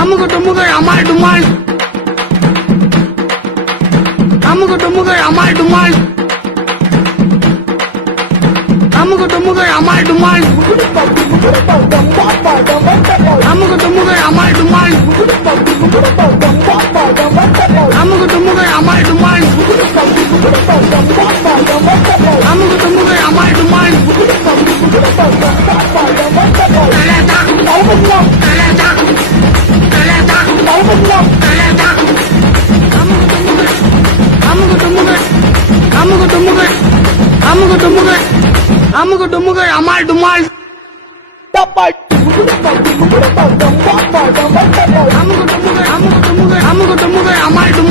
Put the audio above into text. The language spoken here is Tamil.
அமுகு டுமுகள் அமால் டுமால் அமுகு டுமுகள் அமால் டுமால் அமுகு டுமுகள் அமால் டுமால் அமுகு டுமுகள் அமால் டுமால் அமுகு டுமுகள் அமால் டுமால் அமுகு டுமுகள் அமால் டுமால் அமுகு டுமுகள் அமால் டுமால் அமுகு டுமுகள் அமால் டுமால்